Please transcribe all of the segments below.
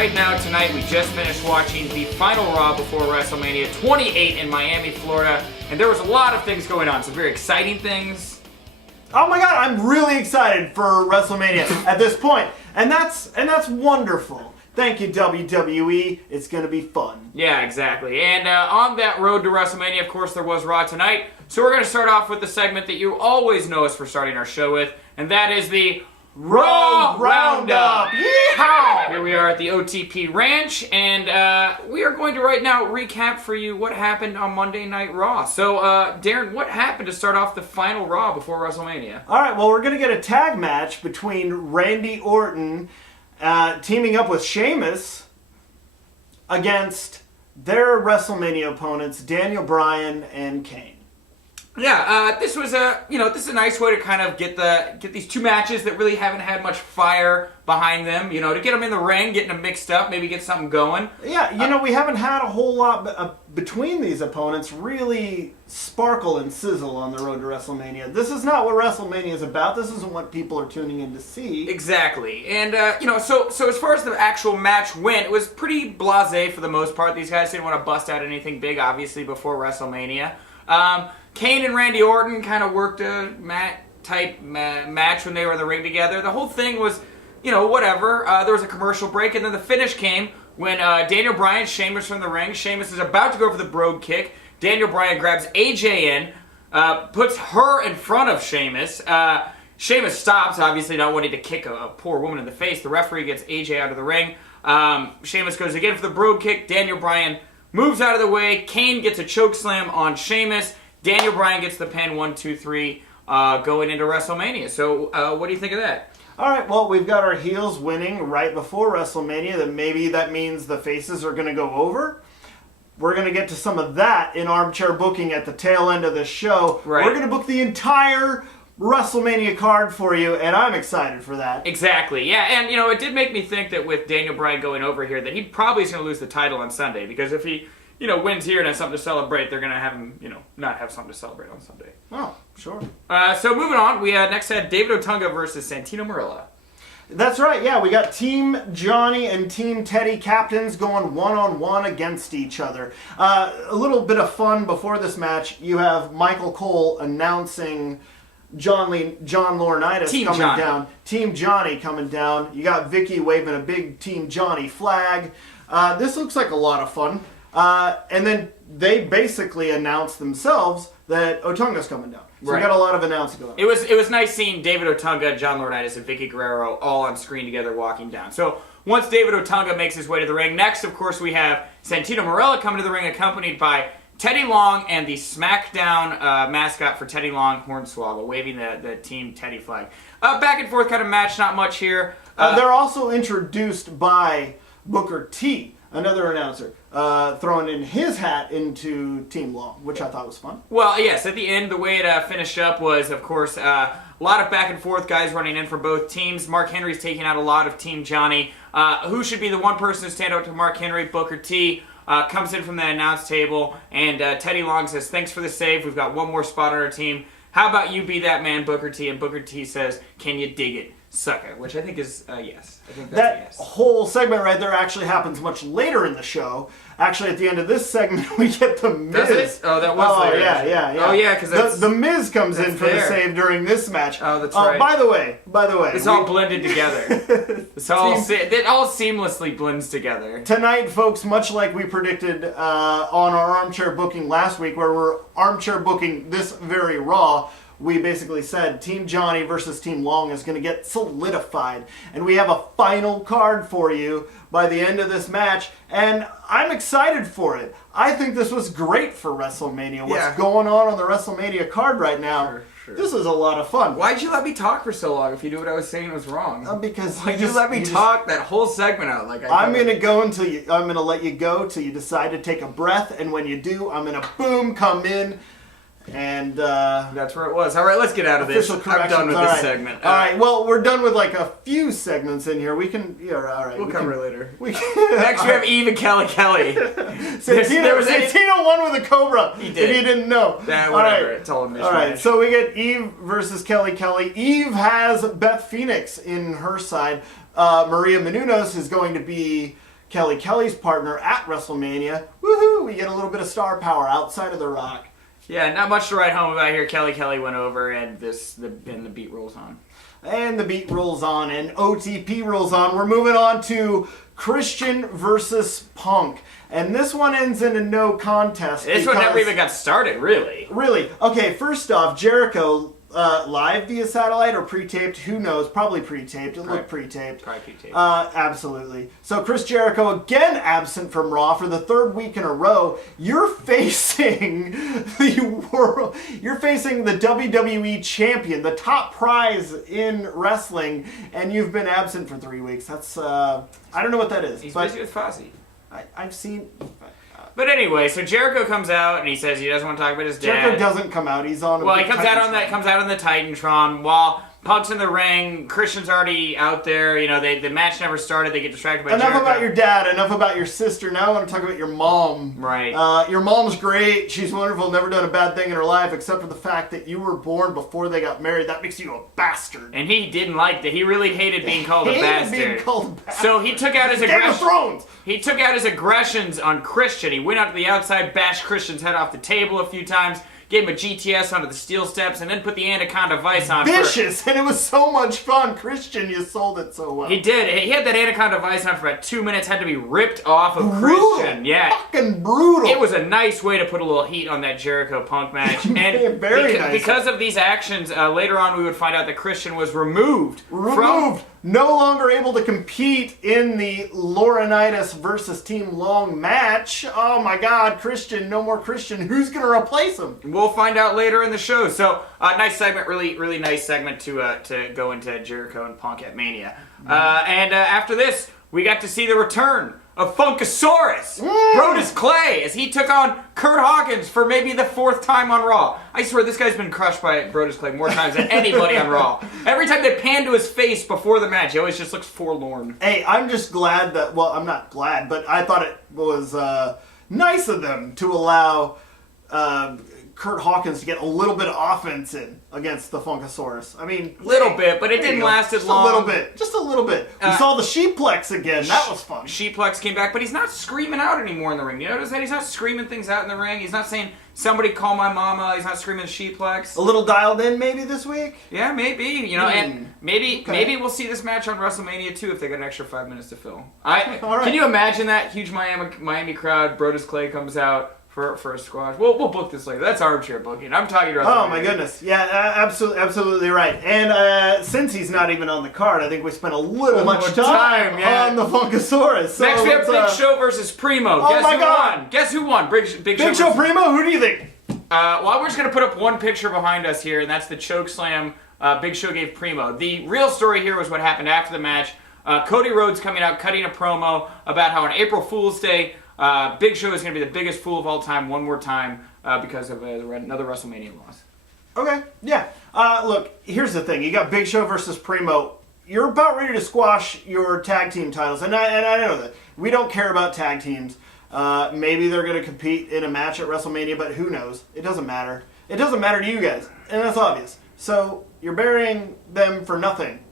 right now, tonight, we just finished watching the final Raw before WrestleMania 28 in Miami, Florida, and there was a lot of things going on, some very exciting things. Oh my god, I'm really excited for WrestleMania at this point, and that's wonderful. Thank you, WWE. It's going to be fun. Yeah, exactly. And on that road to WrestleMania, of course, there was Raw tonight. So we're going to start off with the segment that you always know us for starting our show with, and that is the Raw Roundup. Yeehaw! Here we are at the OTP Ranch, and we are going to right now recap for you what happened on Monday Night Raw. So, Darren, what happened to start off the final Raw before WrestleMania? All right, well, we're going to get a tag match between Randy Orton teaming up with Sheamus against their WrestleMania opponents, Daniel Bryan and Kane. Yeah, this was this is a nice way to kind of get these two matches that really haven't had much fire behind them, you know, to get them in the ring, getting them mixed up, maybe get something going. Yeah, we haven't had a whole lot between these opponents really sparkle and sizzle on the road to WrestleMania. This is not what WrestleMania is about. This isn't what people are tuning in to see. Exactly. And, so as far as the actual match went, it was pretty blasé for the most part. These guys didn't want to bust out anything big, obviously, before WrestleMania. Kane and Randy Orton kind of worked a type match when they were in the ring together. The whole thing was, whatever. There was a commercial break, and then the finish came when Daniel Bryan, Sheamus from the ring. Sheamus is about to go for the brogue kick. Daniel Bryan grabs AJ in, puts her in front of Sheamus. Sheamus stops, obviously not wanting to kick a poor woman in the face. The referee gets AJ out of the ring. Sheamus goes again for the brogue kick. Daniel Bryan moves out of the way. Kane gets a choke slam on Sheamus. Daniel Bryan gets the pin, 1, 2, 3, going into WrestleMania. So, what do you think of that? All right, well, we've got our heels winning right before WrestleMania. Maybe that means the faces are going to go over. We're going to get to some of that in armchair booking at the tail end of the show. Right. We're going to book the entire WrestleMania card for you, and I'm excited for that. Exactly, yeah, and it did make me think that with Daniel Bryan going over here, that he probably is going to lose the title on Sunday, because if he wins here and has something to celebrate, they're going to have him, not have something to celebrate on Sunday. Oh, sure. So moving on, we next had David Otunga versus Santino Marella. That's right, yeah. We got Team Johnny and Team Teddy captains going one-on-one against each other. A little bit of fun before this match. You have Michael Cole announcing John Laurinaitis coming down. Team Johnny coming down. You got Vicky waving a big Team Johnny flag. This looks like a lot of fun. And then they basically announced themselves that Otunga's coming down. So we got a lot of announcing going on. It was nice seeing David Otunga, John Laurinaitis, and Vicky Guerrero all on screen together walking down. So once David Otunga makes his way to the ring, next, of course, we have Santino Marella coming to the ring, accompanied by Teddy Long and the SmackDown mascot for Teddy Long, Hornswoggle, waving the Team Teddy flag. Back and forth kind of match, not much here. They're also introduced by Booker T, another announcer, throwing in his hat into Team Long, which I thought was fun. Well, yes, at the end, the way it finished up was, of course, a lot of back and forth, guys running in for both teams. Mark Henry's taking out a lot of Team Johnny. Who should be the one person to stand out to Mark Henry? Booker T comes in from the announce table, and Teddy Long says, "Thanks for the save. We've got one more spot on our team. How about you be that man, Booker T?" And Booker T says, "Can you dig it, sucker?" Which I think is yes. I think that's that a yes. whole segment right there actually happens much later in the show. Actually, at the end of this segment, we get the Miz. Does it? Oh, that was later. Yeah. Oh, yeah, because the Miz comes in for the save during this match. Oh, that's right. By the way, it's all blended together. It all seamlessly blends together. Tonight, folks, much like we predicted on our armchair booking last week, where we're armchair booking this very Raw, we basically said Team Johnny versus Team Long is going to get solidified. And we have a final card for you by the end of this match. And I'm excited for it. I think this was great for WrestleMania. What's going on the WrestleMania card right now? Sure. This is a lot of fun. Why'd you let me talk for so long if you knew what I was saying was wrong? Because Why'd you let me talk that whole segment out? I'm going to let you go till you decide to take a breath. And when you do, I'm going to boom, come in. And that's where it was. All right, let's get out of this. I'm done with this segment. All right, well, we're done with like a few segments in here. We can, all right. We'll cover it later. Next, we have Eve and Kelly. Santino won with a Cobra. He did. If you didn't know. Whatever. All right. It's all a mishmash. All right, so we get Eve versus Kelly. Eve has Beth Phoenix in her side. Maria Menounos is going to be Kelly's partner at WrestleMania. Woohoo! We get a little bit of star power outside of The Rock. Yeah, not much to write home about here. Kelly went over, and the beat rolls on. And the beat rolls on, and OTP rolls on. We're moving on to Christian versus Punk. And this one ends in a no contest. This one never even got started, really. Really? Okay, first off, Jericho, live via satellite or pre-taped? Who knows? Probably pre-taped. It looked pre-taped. Probably pre-taped. Absolutely. So Chris Jericho, again absent from Raw for the third week in a row. You're facing You're facing the WWE champion, the top prize in wrestling, and you've been absent for 3 weeks. That's I don't know what that is. He's busy with Fozzy. I've seen. But anyway, so Jericho comes out and he says he doesn't want to talk about his dad. Jericho doesn't come out. He's on. Well, he comes out on the Titantron while Punk's in the ring. Christian's already out there. You know, the match never started. They get distracted by Jericho. Enough about your dad. Enough about your sister. Now I want to talk about your mom. Right. Your mom's great. She's wonderful. Never done a bad thing in her life, except for the fact that you were born before they got married. That makes you a bastard. And he didn't like that. He really hated being called a bastard. Being called a bastard. So he took out his Game of Thrones. He took out his aggressions on Christian. He went out to the outside, bashed Christian's head off the table a few times, gave him a GTS onto the steel steps, and then put the Anaconda Vice on. Vicious, and it was so much fun. Christian, you sold it so well. He did. He had that Anaconda Vice on for about 2 minutes, had to be ripped off of Christian. Yeah. Fucking brutal. It was a nice way to put a little heat on that Jericho Punk match. And Very nice. Because of these actions, later on we would find out that Christian was removed. No longer able to compete in the Laurinaitis versus Team Long match. Oh my God, Christian, no more Christian. Who's going to replace him? We'll find out later in the show. So, nice segment, really nice segment to go into Jericho and Punk at Mania. And after this, we got to see the return of Funkasaurus, Brodus Clay, as he took on Kurt Hawkins for maybe the 4th time on Raw. I swear this guy's been crushed by Brodus Clay more times than anybody on Raw. Every time they pan to his face before the match, he always just looks forlorn. Hey, I'm just glad that, well, I'm not glad, but I thought it was nice of them to allow Kurt Hawkins to get a little bit of offense in against the Funkasaurus. I mean, little bit, but it didn't last as long. Just a little bit. We saw the Sheeplex again. That was fun. Sheeplex came back, but he's not screaming out anymore in the ring. You notice that he's not screaming things out in the ring. He's not saying somebody call my mama. He's not screaming Sheeplex. A little dialed in maybe this week. Yeah, maybe. You know, and maybe we'll see this match on WrestleMania too if they got an extra 5 minutes to fill. All right. Can you imagine that huge Miami crowd? Brodus Clay comes out for a squash. We'll book this later. That's armchair booking. I'm talking about. Oh my goodness! Yeah, absolutely right. And since he's not even on the card, I think we spent a little much time on the Funkasaurus. So next we have Big Show versus Primo. Oh my God! Won? Guess who won? Big Show Primo. Who do you think? Well, we're just gonna put up one picture behind us here, and that's the choke slam Big Show gave Primo. The real story here was what happened after the match. Cody Rhodes coming out, cutting a promo about how on April Fool's Day, Big Show is going to be the biggest fool of all time one more time because of another WrestleMania loss. Okay, yeah. Look, here's the thing. You got Big Show versus Primo. You're about ready to squash your tag team titles. And I know that. We don't care about tag teams. Maybe they're going to compete in a match at WrestleMania, but who knows? It doesn't matter. It doesn't matter to you guys. And that's obvious. So you're burying them for nothing.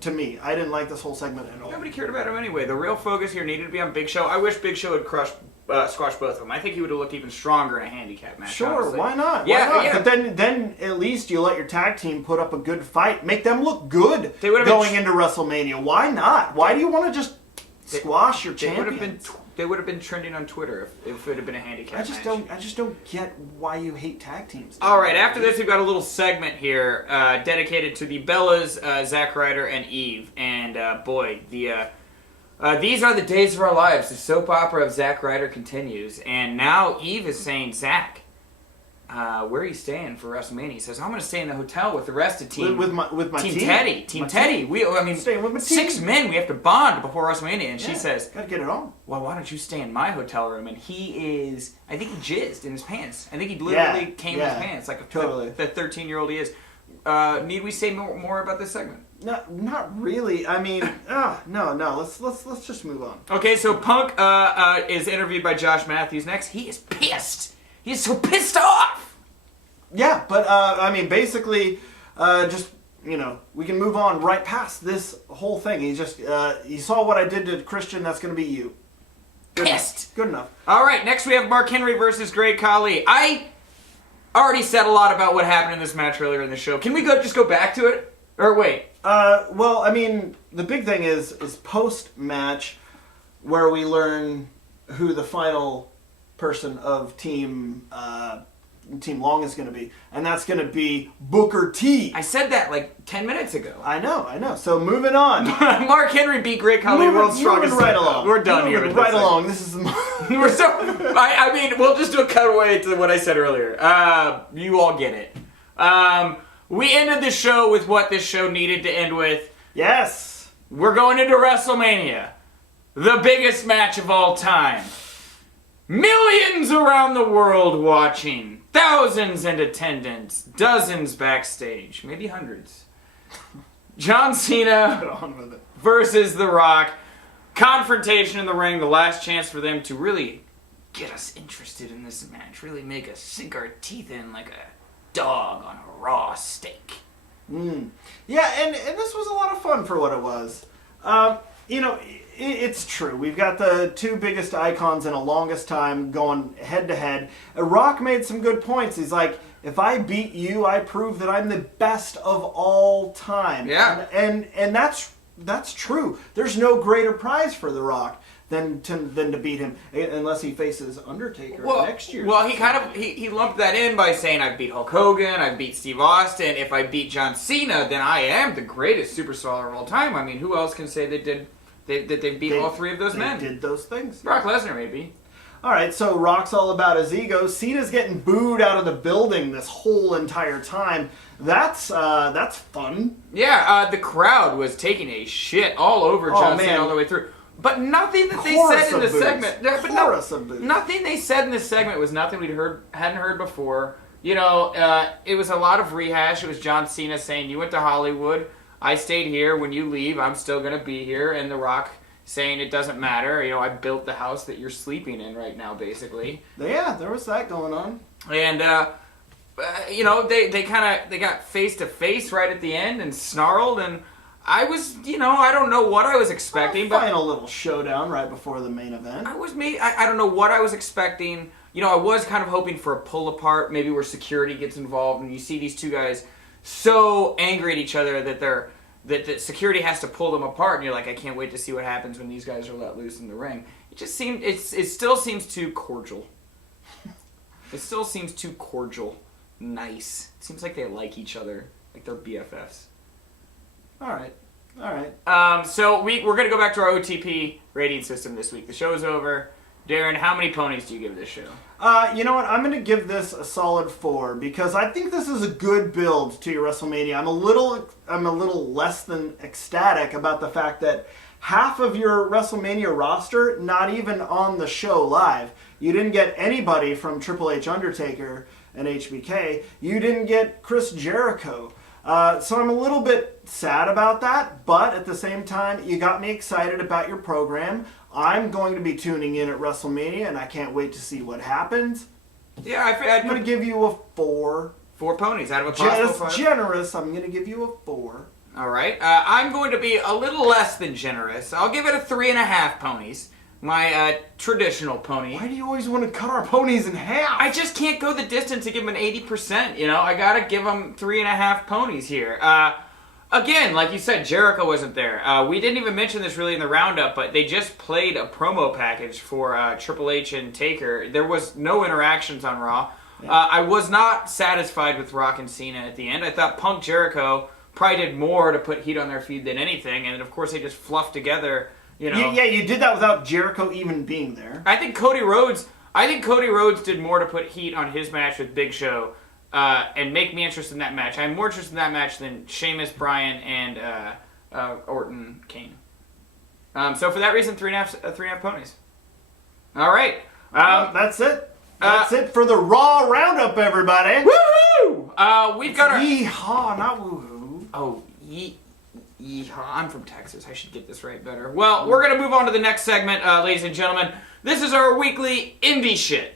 To me, I didn't like this whole segment at all. Nobody cared about him anyway. The real focus here needed to be on Big Show. I wish Big Show had squashed both of them. I think he would have looked even stronger in a handicap match. Sure, honestly. why not? Yeah, why not? But then at least you let your tag team put up a good fight. Make them look good going into WrestleMania. Why not? Why do you want to just squash your champions? They would have been trending on Twitter if it had been a handicap match. I just don't get why you hate tag teams. All right, after this, we've got a little segment here dedicated to the Bellas, Zack Ryder, and Eve. And boy, these are the days of our lives. The soap opera of Zack Ryder continues, and now Eve is saying, Zack, where are you staying for WrestleMania? He says, I'm going to stay in the hotel with the rest of team. With my team. Teddy. Team Teddy. Staying with my team. 6 men. We have to bond before WrestleMania. And she says, gotta get it on. Well, why don't you stay in my hotel room? And I think he jizzed in his pants. I think he literally came in his pants like the 13-year-old he is. Need we say more about this segment? No, not really. I mean, no. Let's just move on. Okay, so Punk is interviewed by Josh Matthews next. He is pissed. He is so pissed off. Yeah, but I mean, basically, just we can move on right past this whole thing. He just, you saw what I did to Christian, that's going to be you. Good Pissed. enough. Good enough. All right, next we have Mark Henry versus Great Khali. I already said a lot about what happened in this match earlier in the show. Can we just go back to it? Or wait? Well, I mean, the big thing is post-match where we learn who the final person of Team Long is going to be. And that's going to be Booker T. I said that like 10 minutes ago. I know. So moving on. Mark Henry beat Great Khali, World's Strongest. Moving right along. We're done here. Right along. This is We're so. I mean, we'll just do a cutaway to what I said earlier. You all get it. We ended the show with what this show needed to end with. Yes. We're going into WrestleMania, the biggest match of all time. Millions around the world watching, thousands in attendance, dozens backstage, maybe hundreds. John Cena versus The Rock. Confrontation in the ring, the last chance for them to really get us interested in this match. Really make us sink our teeth in like a dog on a raw steak. Yeah, and this was a lot of fun for what it was. It's true. We've got the two biggest icons in the longest time going head to head. Rock made some good points. He's like, if I beat you, I prove that I'm the best of all time. Yeah. And that's true. There's no greater prize for The Rock than to beat him, unless he faces Undertaker next year. Well, he lumped that in by saying, I beat Hulk Hogan, I beat Steve Austin. If I beat John Cena, then I am the greatest superstar of all time. I mean, who else can say they beat all three of those men? They did those things. Brock Lesnar, maybe. All right, so Rock's all about his ego. Cena's getting booed out of the building this whole entire time. That's fun. Yeah, the crowd was taking a shit all over John Cena all the way through. But nothing that they said in the segment. Nothing they said in this segment was nothing hadn't heard before. It was a lot of rehash. It was John Cena saying, "You went to Hollywood. I stayed here. When you leave, I'm still gonna be here." And The Rock saying, "It doesn't matter. I built the house that you're sleeping in right now, basically." Yeah, there was that going on. And they got face to face right at the end and snarled, and I was, I don't know what I was expecting. Final little showdown right before the main event. I don't know what I was expecting. I was kind of hoping for a pull apart, maybe where security gets involved, and you see these two guys so angry at each other that security has to pull them apart, and you're like, I can't wait to see what happens when these guys are let loose in the ring. It still seems too cordial. It still seems too cordial. Nice. It seems like they like each other, like they're BFFs. All right. So we're going to go back to our OTP rating system this week. The show's over. Darin, how many ponies do you give this show? You know what? I'm going to give this a solid 4 because I think this is a good build to your WrestleMania. I'm a little less than ecstatic about the fact that half of your WrestleMania roster not even on the show live. You didn't get anybody from Triple H, Undertaker, and HBK. You didn't get Chris Jericho. So I'm a little bit sad about that, but at the same time, you got me excited about your program. I'm going to be tuning in at WrestleMania, and I can't wait to see what happens. Yeah, I'm going to give you a 4. 4 ponies out of a possible 5. Just generous. I'm going to give you a 4. All right. I'm going to be a little less than generous. I'll give it a 3.5 ponies. My traditional pony. Why do you always want to cut our ponies in half? I just can't go the distance to give them an 80%. I got to give them 3.5 ponies here. Again, like you said, Jericho wasn't there. We didn't even mention this really in the roundup, but they just played a promo package for Triple H and Taker. There was no interactions on Raw. Yeah. I was not satisfied with Rock and Cena at the end. I thought Punk Jericho probably did more to put heat on their feet than anything, and of course they just fluffed together. Yeah, you did that without Jericho even being there. I think Cody Rhodes did more to put heat on his match with Big Show and make me interested in that match. I'm more interested in that match than Sheamus, Bryan, and Orton, Kane. So for that reason, 3.5 ponies. All right. That's it. That's it for the Raw Roundup, everybody. Woohoo! We've got our... Yeehaw, not woohoo. Oh, yeehaw. I'm from Texas. I should get this right better. Well, we're going to move on to the next segment, ladies and gentlemen. This is our weekly indie shit.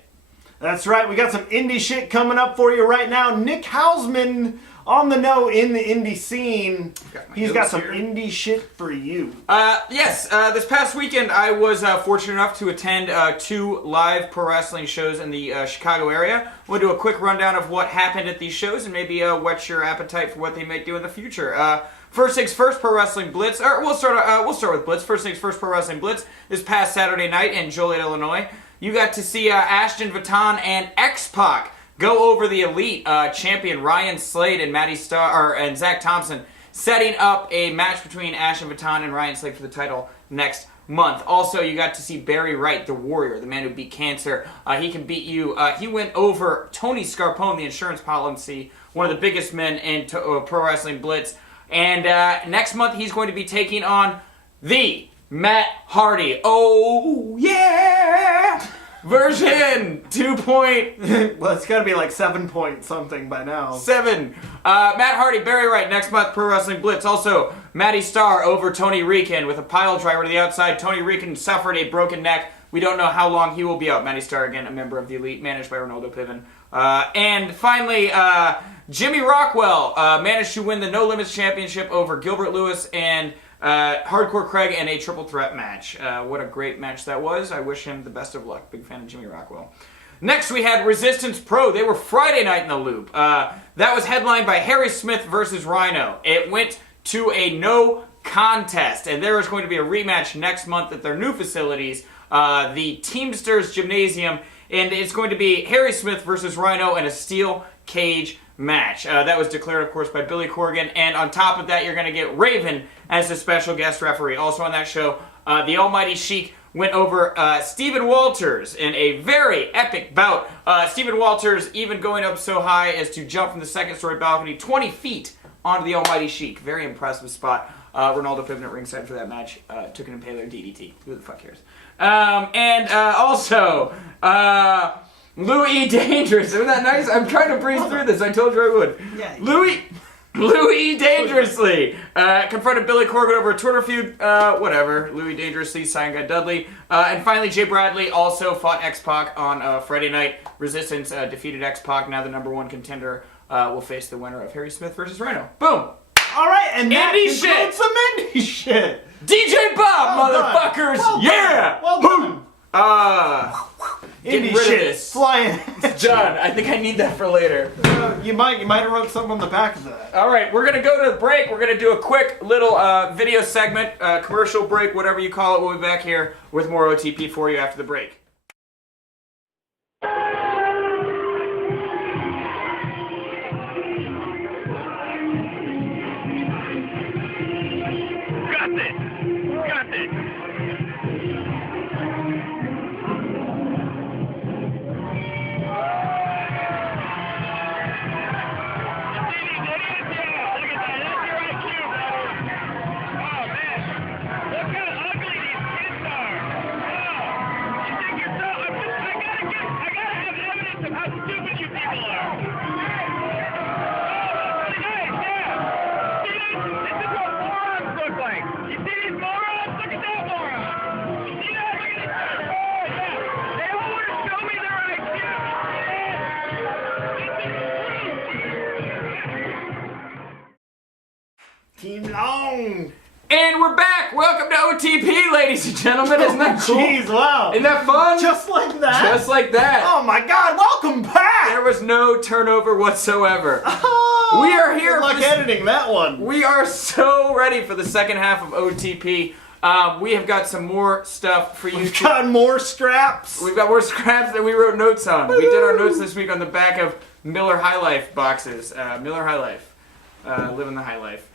That's right. We got some indie shit coming up for you right now. Nick Hausman on the know in the indie scene, he's got some here. indie shit for you. Yes, this past weekend I was fortunate enough to attend 2 live pro wrestling shows in the Chicago area. We'll do a quick rundown of what happened at these shows and maybe whet your appetite for what they might do in the future. First things first, Pro Wrestling Blitz. We'll start with Blitz. First things first, Pro Wrestling Blitz. This past Saturday night in Joliet, Illinois, you got to see Ashton Vatan and X-Pac go over the Elite champion Ryan Slade and and Zach Thompson, setting up a match between Ashton Vatan and Ryan Slade for the title next month. Also, you got to see Barry Wright, the Warrior, the man who beat cancer. He can beat you. He went over Tony Scarpone, the insurance policy, one of the biggest men in Pro Wrestling Blitz. And next month, he's going to be taking on the Matt Hardy. Oh, yeah! Version 2.7. Well, it's got to be like 7 point something by now. Matt Hardy, Barry Wright, next month, Pro Wrestling Blitz. Also, Matty Starr over Tony Rican with a pile driver to the outside. Tony Rican suffered a broken neck. We don't know how long he will be out. Matty Starr, again, a member of the Elite, managed by Ronaldo Piven. And finally, Jimmy Rockwell managed to win the No Limits Championship over Gilbert Lewis and Hardcore Craig in a triple threat match. What a great match that was. I wish him the best of luck. Big fan of Jimmy Rockwell. Next, we had Resistance Pro. They were Friday night in the Loop. That was headlined by Harry Smith versus Rhino. It went to a no contest, and there is going to be a rematch next month at their new facilities, the Teamsters Gymnasium, and it's going to be Harry Smith versus Rhino in a steel cage match. That was declared, of course, by Billy Corgan, and on top of that, you're going to get Raven as a special guest referee. Also on that show, the Almighty Sheik went over Stephen Walters in a very epic bout. Stephen Walters even going up so high as to jump from the second-story balcony 20 feet onto the Almighty Sheik. Very impressive spot. Ronaldo Piven at ringside for that match. Took an impaler DDT. Who the fuck cares? Also, Louis Dangerous. Isn't that nice? I'm trying to breeze through this. I told you I would. Yeah. Louis Dangerously confronted Billy Corgan over a Twitter feud. Whatever. Louis Dangerously signed Guy Dudley. And finally, Jay Bradley also fought X-Pac on Friday night. Resistance defeated X-Pac. Now the #1 contender will face the winner of Harry Smith versus Rhino. Boom. All right, and that Indie concludes shit. some indie shit. DJ Bob, motherfuckers. Well yeah. Well done. Getting Indie rid shit of this. flying. It's done. I think I need that for later. You might have wrote something on the back of that. All right, we're gonna go to the break. We're gonna do a quick little video segment, commercial break, whatever you call it. We'll be back here with more OTP for you after the break. Got this. Team Long. And we're back. Welcome to OTP, ladies and gentlemen. Isn't that cool? Jeez, wow. Isn't that fun? Just like that? Just like that. Oh my god, welcome back! There was no turnover whatsoever. Oh, We are here Good luck for this- editing that one. We are so ready for the second half of OTP. We have got some more stuff for you. We've got more scraps. We've got more scraps that we wrote notes on. We did our notes this week on the back of Miller High Life boxes. Miller High Life. Living the high life.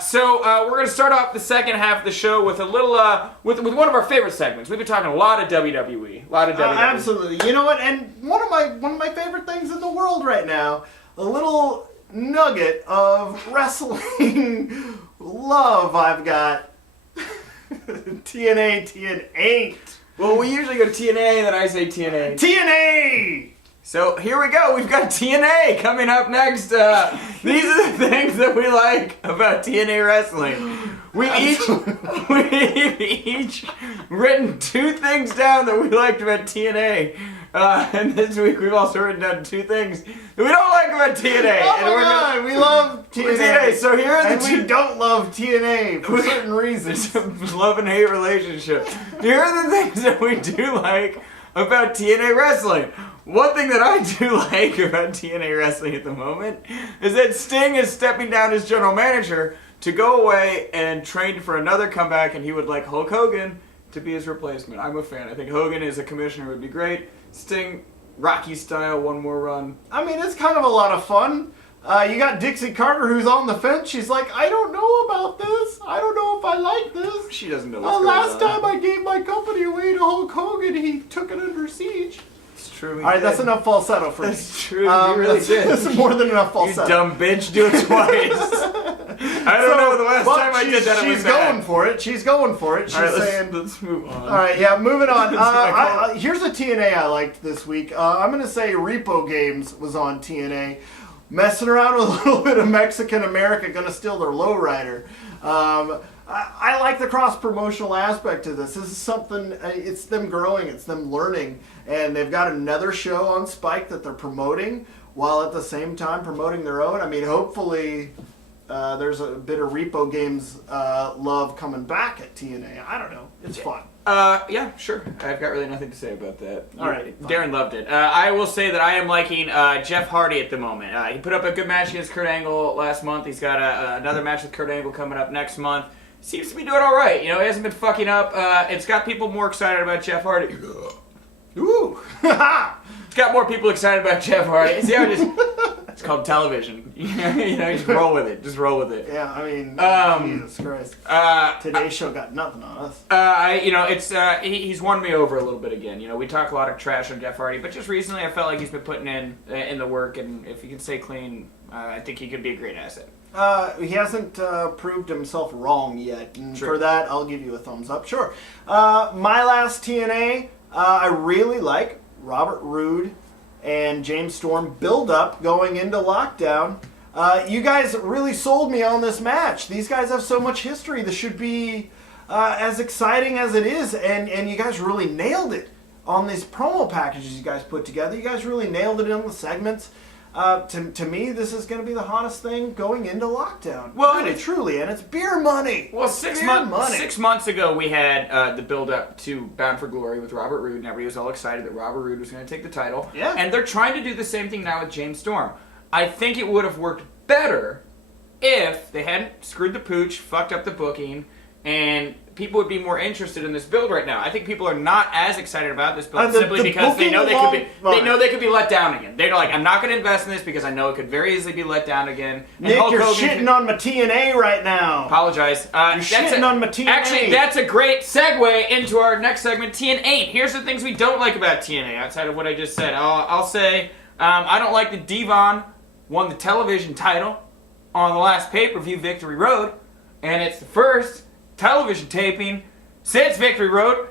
So we're going to start off the second half of the show with a little, with one of our favorite segments. We've been talking a lot of WWE. A lot of WWE. Absolutely. You know what? And one of my favorite things in the world right now, a little nugget of wrestling love I've got. TNA, TNA'int. Well, we usually go to TNA, and then I say TNA. TNA! So here we go. We've got TNA coming up next. These are the things that we like about TNA wrestling. We've each written 2 things down that we liked about TNA. And this week we've also written down 2 things that we don't like about TNA. Oh my god, we love TNA. So here are the 2. We don't love TNA for certain reasons. It's a love and hate relationship. Here are the things that we do like about TNA wrestling. One thing that I do like about TNA wrestling at the moment is that Sting is stepping down as general manager to go away and train for another comeback, and he would like Hulk Hogan to be his replacement. I'm a fan. I think Hogan as a commissioner would be great. Sting, Rocky style, one more run. I mean, it's kind of a lot of fun. You got Dixie Carter who's on the fence. She's like, I don't know about this. I don't know if I like this. She doesn't know what's going last on. time I gave my company away to Hulk Hogan, he took it under siege. It's true. All right, that's enough falsetto for me. That's true. You really did. That's more than enough falsetto. You dumb bitch, do it twice. I don't know the last time I did that. She's going for it. She's going for it. She's saying. Let's move on. All right, yeah, moving on. Here's a TNA I liked this week. I'm going to say Repo Games was on TNA. Messing around with a little bit of Mexican America, going to steal their lowrider. I like the cross-promotional aspect of this. This is something, it's them growing, it's them learning. And they've got another show on Spike that they're promoting, while at the same time promoting their own. I mean, hopefully there's a bit of Repo Games love coming back at TNA. I don't know. It's fun. Yeah, sure. I've got really nothing to say about that. All right. Darren loved it. I will say that I am liking Jeff Hardy at the moment. He put up a good match against Kurt Angle last month. He's got another match with Kurt Angle coming up next month. Seems to be doing all right. You know, he hasn't been fucking up. It's got people more excited about Jeff Hardy. Ooh! It's got more people excited about Jeff Hardy. See how it's called television. You know, just roll with it. Just roll with it. Yeah, I mean, Jesus Christ. Today's show got nothing on us. He's won me over a little bit again. You know, we talk a lot of trash on Jeff Hardy, but just recently I felt like he's been putting in the work, and if he can stay clean, I think he could be a great asset. He hasn't proved himself wrong yet, and Sure. for that, I'll give you a thumbs up. Sure. My last TNA, I really like Robert Roode and James Storm build up going into lockdown. You guys really sold me on this match. These guys have so much history. This should be as exciting as it is, and you guys really nailed it on these promo packages you guys put together. You guys really nailed it on the segments. To me, this is going to be the hottest thing going into lockdown. Well, really, truly, and it's beer money. Well, Beer money. 6 months ago, we had the build-up to Bound for Glory with Robert Roode, and everybody was all excited that Robert Roode was going to take the title. Yeah. And they're trying to do the same thing now with James Storm. I think it would have worked better if they hadn't screwed the pooch, fucked up the booking, and people would be more interested in this build right now. I think people are not as excited about this build simply because they know they could be let down again. They're like, I'm not going to invest in this because I know it could very easily be let down again. And Nick, Hulk you're Hogan shitting on my TNA right now. Apologize. You're shitting on my TNA. Actually, that's a great segue into our next segment, TNA'int. Here's the things we don't like about TNA outside of what I just said. I'll say I don't like that Devon won the television title on the last pay-per-view, Victory Road, and it's the first television taping since Victory Road.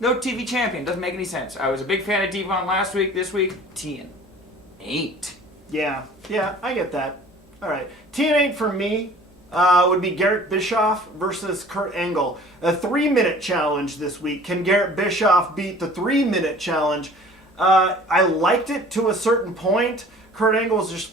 No TV champion. Doesn't make any sense. I was a big fan of Devon last week. This week, TNA'int. Yeah, I get that. All right. TNA for me would be Garrett Bischoff versus Kurt Angle. A 3-minute challenge this week. Can Garrett Bischoff beat the 3-minute challenge? I liked it to a certain point. Kurt Angle was just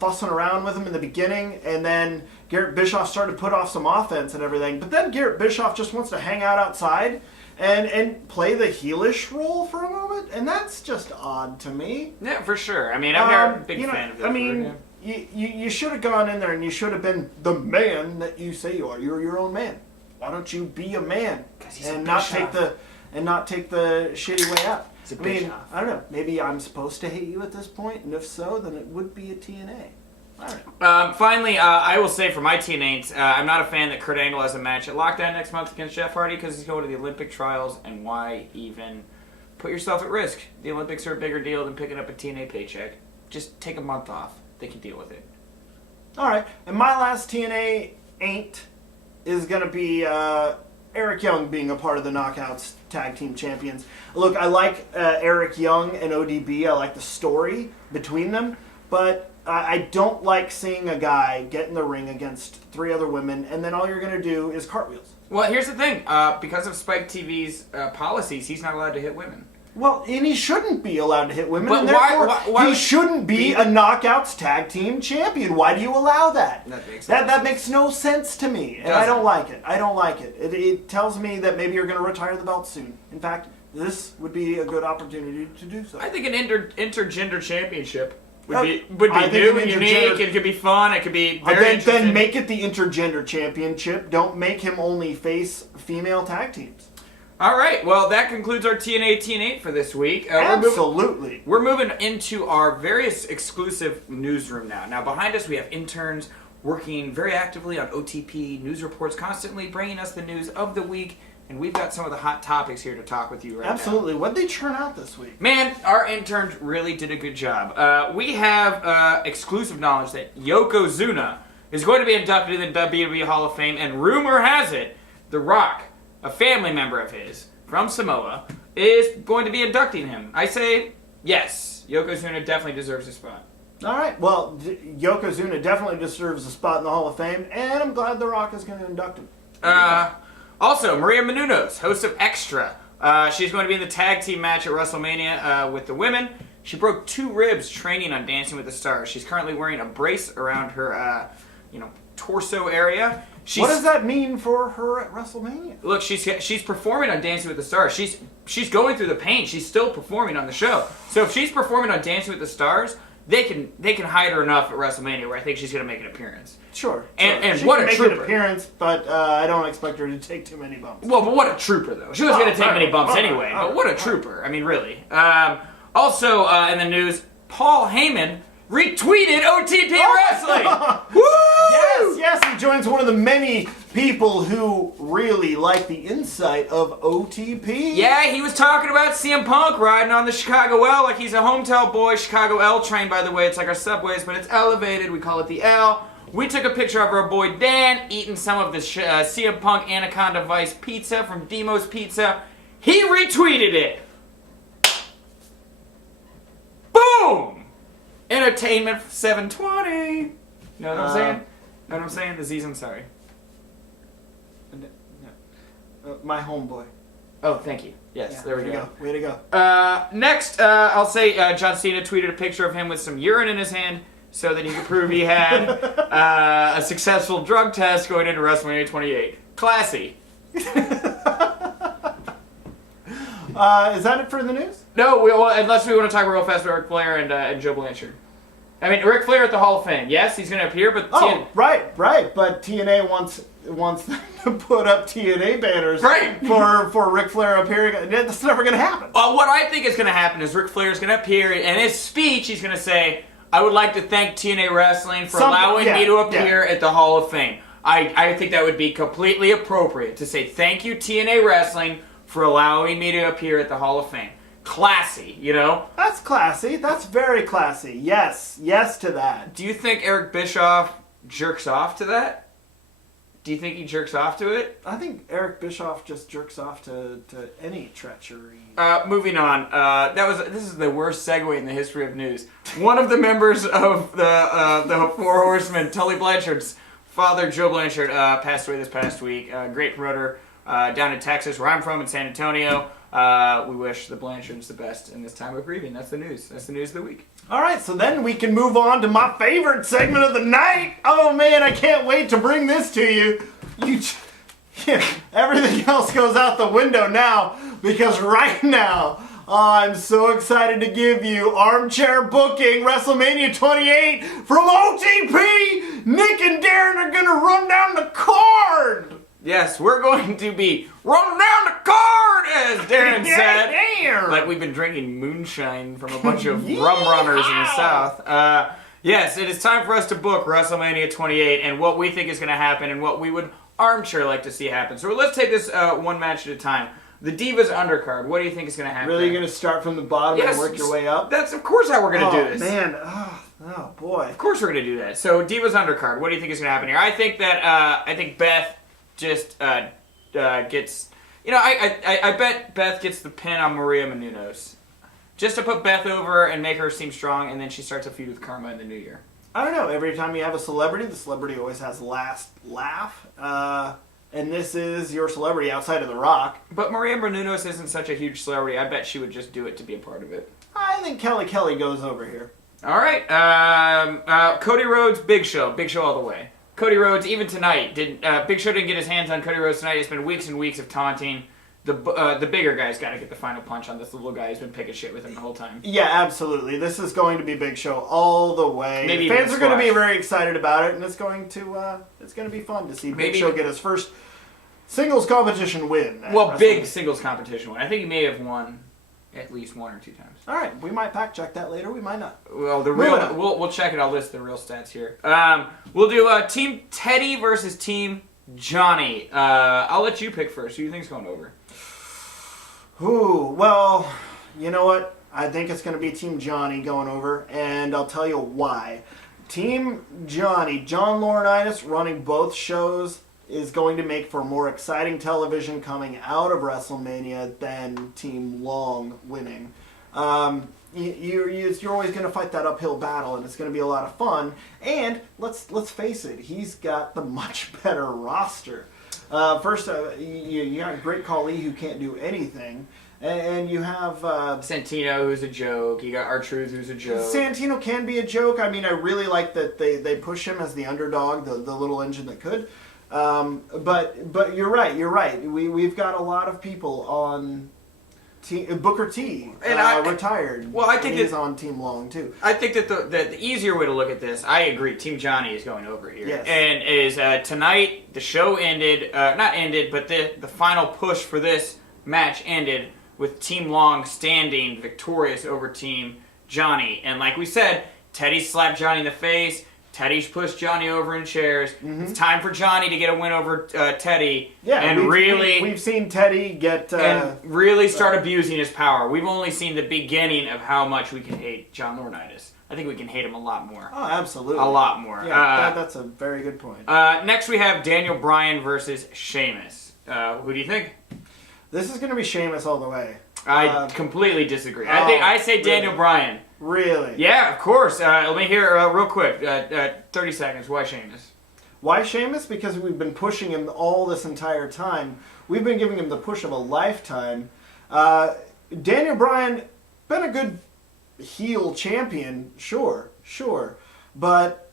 fussing around with him in the beginning, and then Garrett Bischoff started to put off some offense and everything. But then Garrett Bischoff just wants to hang out outside and play the heelish role for a moment, and that's just odd to me. Yeah, for sure. I mean, I'm never a big fan of that. I mean, you should have gone in there and you should have been the man that you say you are. You're your own man. Why don't you be a man and not take the shitty way out? I mean, I don't know. Maybe I'm supposed to hate you at this point, and if so, then it would be a TNA. All right. Finally, I will say for my TNA'int, I'm not a fan that Kurt Angle has a match at Lockdown next month against Jeff Hardy because he's going to the Olympic trials, and why even put yourself at risk? The Olympics are a bigger deal than picking up a TNA paycheck. Just take a month off. They can deal with it. All right. And my last TNA ain't is going to be Eric Young being a part of the Knockouts Tag Team Champions. Look, I like Eric Young and ODB. I like the story between them, but I don't like seeing a guy get in the ring against 3 other women, and then all you're going to do is cartwheels. Well, here's the thing. Because of Spike TV's policies, he's not allowed to hit women. Well, and he shouldn't be allowed to hit women, But and why- therefore why he would- shouldn't be a Knockouts Tag Team Champion. Why do you allow that? That makes no sense to me, and I don't like it. I don't like it. It tells me that maybe you're going to retire the belt soon. In fact, this would be a good opportunity to do so. I think an intergender championship would I be think new an and intergender- unique. It could be fun. It could be very interesting. Then make it the Intergender Championship. Don't make him only face female tag teams. All right. Well, that concludes our TNA'int for this week. Absolutely. We're moving into our various exclusive newsroom now. Now, behind us, we have interns working very actively on OTP news reports, constantly bringing us the news of the week. And we've got some of the hot topics here to talk with you right now. Absolutely. What'd they churn out this week? Man, our interns really did a good job. We have exclusive knowledge that Yokozuna is going to be inducted in the WWE Hall of Fame, and rumor has it, The Rock, a family member of his from Samoa, is going to be inducting him. I say yes, Yokozuna definitely deserves a spot. All right. Well, Yokozuna definitely deserves a spot in the Hall of Fame, and I'm glad The Rock is going to induct him. Also, Maria Menounos, host of Extra. She's going to be in the tag team match at WrestleMania with the women. She broke 2 ribs training on Dancing with the Stars. She's currently wearing a brace around her, torso area. What does that mean for her at WrestleMania? Look, she's performing on Dancing with the Stars. She's going through the pain. She's still performing on the show. So if she's performing on Dancing with the Stars, they can hide her enough at WrestleMania where I think she's going to make an appearance. Sure. And she what can a make trooper. an appearance, but I don't expect her to take too many bumps. Well, but what a trooper, though. She was going to take many bumps anyway, but what a trooper. I mean, really. Also, in the news, Paul Heyman retweeted OTP Wrestling! Woo! Yes, he joins one of the many people who really like the insight of OTP. Yeah, he was talking about CM Punk riding on the Chicago L like he's a hometown boy. Chicago L train, by the way. It's like our subways, but it's elevated. We call it the L. We took a picture of our boy Dan eating some of the CM Punk Anaconda Vice pizza from Demo's Pizza. He retweeted it. Boom! Entertainment 720. Know what I'm saying? Know what I'm saying? The Z's, I'm sorry. My homeboy. Oh, thank you. Yes, Yeah, there we go. Way to go. Next, I'll say John Cena tweeted a picture of him with some urine in his hand so that he could prove he had a successful drug test going into WrestleMania 28. Classy. Is that it for the news? No, unless we want to talk real fast about Ric Flair and Joe Blanchard. I mean, Ric Flair at the Hall of Fame. Yes, he's going to appear, but... Right. But TNA wants them to put up TNA banners for Ric Flair appearing. That's never going to happen. What I think is going to happen is Ric Flair is going to appear, and in his speech, he's going to say, I would like to thank TNA Wrestling for allowing me to appear at the Hall of Fame. I think that would be completely appropriate to say, thank you, TNA Wrestling, for allowing me to appear at the Hall of Fame. Classy, you know? That's classy. That's very classy. Yes to that. Do you think Eric Bischoff jerks off to that? Do you think he jerks off to it? I think Eric Bischoff just jerks off to any treachery. Moving on. This is the worst segue in the history of news. One of the members of the Four Horsemen, Tully Blanchard's father, Joe Blanchard, passed away this past week. Great promoter down in Texas, where I'm from, in San Antonio. We wish the Blanchards the best in this time of grieving. That's the news. That's the news of the week. All right, so then we can move on to my favorite segment of the night. Oh man, I can't wait to bring this to you. Everything else goes out the window now, because right now I'm so excited to give you Armchair Booking WrestleMania 28 from OTP. Nick and Darin are gonna run down the card. Yes, we're going to be running down the card, as Darin said. Like we've been drinking moonshine from a bunch of rum runners in the South. Yes, it is time for us to book WrestleMania 28 and what we think is going to happen and what we would armchair like to see happen. So let's take this one match at a time. The Divas undercard, what do you think is going to happen? Really, you're going to start from the bottom and work your way up? That's of course how we're going to do this. Man, oh boy. Of course we're going to do that. So Divas undercard, what do you think is going to happen here? I think that, Beth just gets... You know, I bet Beth gets the pin on Maria Menounos. Just to put Beth over and make her seem strong, and then she starts a feud with Karma in the new year. I don't know. Every time you have a celebrity, the celebrity always has the last laugh. And this is your celebrity outside of The Rock. But Maria Menounos isn't such a huge celebrity. I bet she would just do it to be a part of it. I think Kelly goes over here. All right. Cody Rhodes, Big Show. Big Show all the way. Cody Rhodes, even tonight, Big Show didn't get his hands on Cody Rhodes tonight. It's been weeks and weeks of taunting. The bigger guy's got to get the final punch on this little guy who's been picking shit with him the whole time. Yeah, absolutely. This is going to be Big Show all the way. Maybe fans are going to be very excited about it, and it's going to be fun to see Big Show get his first singles competition win. Well, big singles competition win. I think he may have won at least 1 or 2 times. All right, we might fact check that later. We might not. Well, we'll check it. I'll list the real stats here. We'll do Team Teddy versus Team Johnny. I'll let you pick first. Who do you think's going over? Ooh, well, you know what? I think it's going to be Team Johnny going over, and I'll tell you why. Team Johnny, John Laurinaitis running both shows, is going to make for more exciting television coming out of WrestleMania than Team Long winning. You're always going to fight that uphill battle, and it's going to be a lot of fun. And let's face it, he's got the much better roster. First, you got Great Khali who can't do anything, and you have Santino, who's a joke. You got R-Truth, who's a joke. Santino can be a joke. I mean, I really like that they push him as the underdog, the little engine that could. But you're right. We've got a lot of people on Booker T retired. Well, I think he's on Team Long too. I think that the easier way to look at this, I agree. Team Johnny is going over here, yes. And is tonight the show ended, not ended, but the final push for this match ended with Team Long standing victorious over Team Johnny. And like we said, Teddy slapped Johnny in the face. Teddy's pushed Johnny over in chairs. Mm-hmm. It's time for Johnny to get a win over Teddy. Yeah, and we've seen Teddy get and really start abusing his power. We've only seen the beginning of how much we can hate John Laurinaitis. I think we can hate him a lot more. Oh, absolutely, a lot more. Yeah, that's a very good point. Next, we have Daniel Bryan versus Sheamus. Who do you think? This is going to be Sheamus all the way. I completely disagree. I say Daniel Bryan. Really? Yeah, of course. Let me hear real quick. 30 seconds. Why Sheamus? Why Sheamus? Because we've been pushing him all this entire time. We've been giving him the push of a lifetime. Daniel Bryan, been a good heel champion, sure. But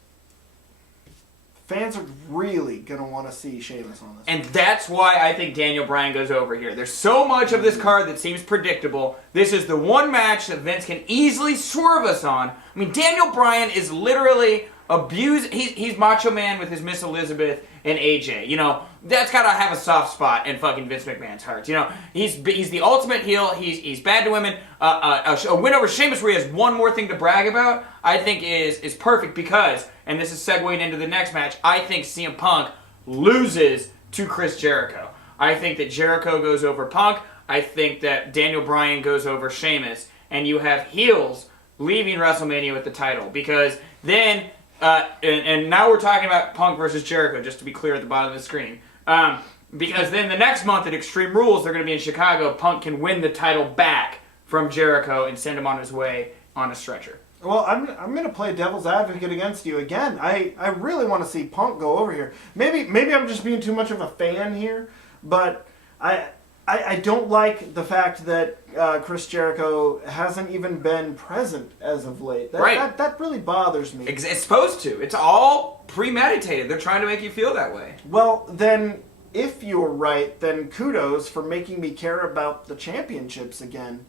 fans are really going to want to see Sheamus on this. And that's why I think Daniel Bryan goes over here. There's so much of this card that seems predictable. This is the one match that Vince can easily swerve us on. I mean, Daniel Bryan is literally abused. He's Macho Man with his Miss Elizabeth and AJ. You know, that's got to have a soft spot in fucking Vince McMahon's heart. You know, he's the ultimate heel. He's bad to women. A win over Sheamus where he has one more thing to brag about, I think is perfect because, and this is segueing into the next match, I think CM Punk loses to Chris Jericho. I think that Jericho goes over Punk. I think that Daniel Bryan goes over Sheamus. And you have heels leaving WrestleMania with the title. Because then, and now we're talking about Punk versus Jericho, just to be clear at the bottom of the screen. Because then the next month at Extreme Rules, they're going to be in Chicago. Punk can win the title back from Jericho and send him on his way on a stretcher. Well, I'm going to play devil's advocate against you again. I really want to see Punk go over here. Maybe I'm just being too much of a fan here, but I don't like the fact that Chris Jericho hasn't even been present as of late. That really bothers me. It's supposed to. It's all premeditated. They're trying to make you feel that way. Well, then, if you're right, then kudos for making me care about the championships again.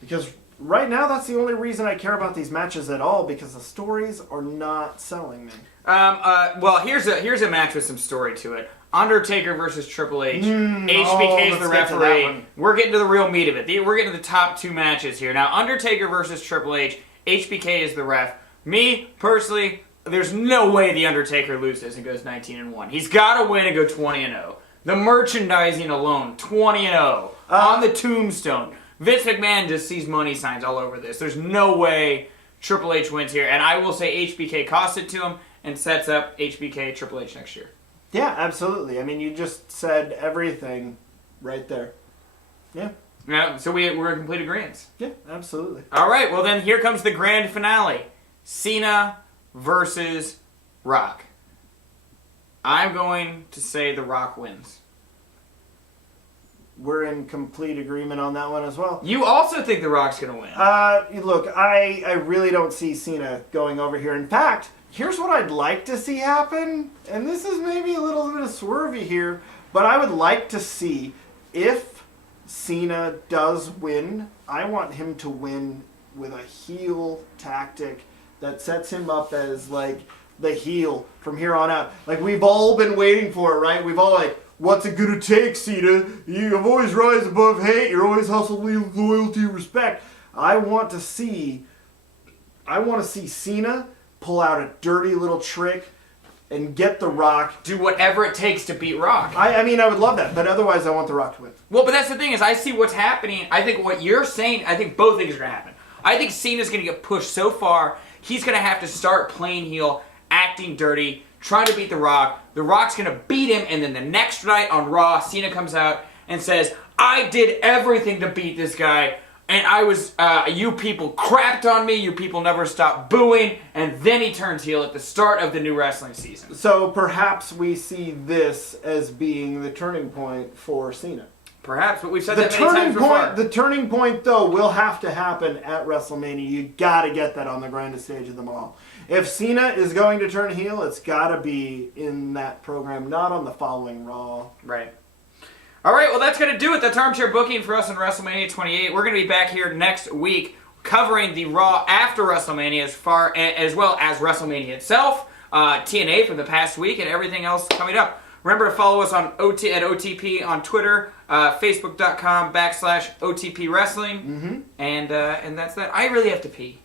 Because right now, that's the only reason I care about these matches at all, because the stories are not selling me. Well, here's a match with some story to it. Undertaker versus Triple H. HBK is the referee. We're getting to the real meat of it. We're getting to the top 2 matches here. Now, Undertaker versus Triple H. HBK is the ref. Me, personally, there's no way the Undertaker loses and goes 19-1. He's got to win and go 20-0. The merchandising alone, 20-0. On the tombstone. Vince McMahon just sees money signs all over this. There's no way Triple H wins here. And I will say HBK costs it to him and sets up HBK Triple H next year. Yeah, absolutely. I mean, you just said everything right there. Yeah. Yeah, so we're in complete agreement. Yeah, absolutely. All right, well then here comes the grand finale. Cena versus Rock. I'm going to say The Rock wins. We're in complete agreement on that one as well. You also think The Rock's going to win. Look, I really don't see Cena going over here. In fact, here's what I'd like to see happen, and this is maybe a little bit of swervy here, but I would like to see if Cena does win, I want him to win with a heel tactic that sets him up as like the heel from here on out. Like we've all been waiting for it, right? We've all like, what's it gonna take, Cena? You've always rise above hate. You're always hustle, loyalty, respect. I want to see Cena pull out a dirty little trick and get The Rock. Do whatever it takes to beat Rock. I mean, I would love that, but otherwise I want The Rock to win. Well, but that's the thing is I see what's happening. I think what you're saying, I think both things are going to happen. I think Cena's going to get pushed so far, he's going to have to start playing heel, acting dirty, trying to beat The Rock. The Rock's going to beat him, and then the next night on Raw, Cena comes out and says, I did everything to beat this guy, and I was, you people crapped on me, you people never stopped booing, and then he turns heel at the start of the new wrestling season. So perhaps we see this as being the turning point for Cena. Perhaps, but we've said that many times before. The turning point, though, will have to happen at WrestleMania. You got to get that on the grandest stage of them all. If Cena is going to turn heel, it's got to be in that program, not on the following Raw. Right. All right, well, that's going to do it. That's armchair booking for us in WrestleMania 28. We're going to be back here next week covering the Raw after WrestleMania as well as WrestleMania itself, TNA from the past week, and everything else coming up. Remember to follow us on at OTP on Twitter, Facebook.com/OTP Wrestling, and that's that. I really have to pee.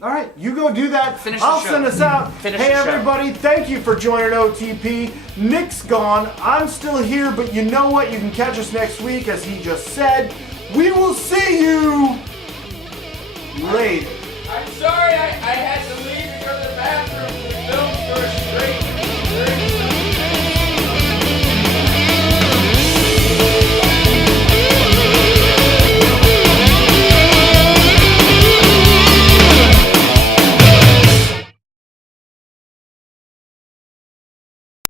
All right, you go do that. Finish the I'll show. send us out. Finish hey, the show. everybody, thank you for joining OTP. Nick's gone. I'm still here, but you know what? You can catch us next week, as he just said. We will see you later. I'm sorry, I had to leave to go to the bathroom.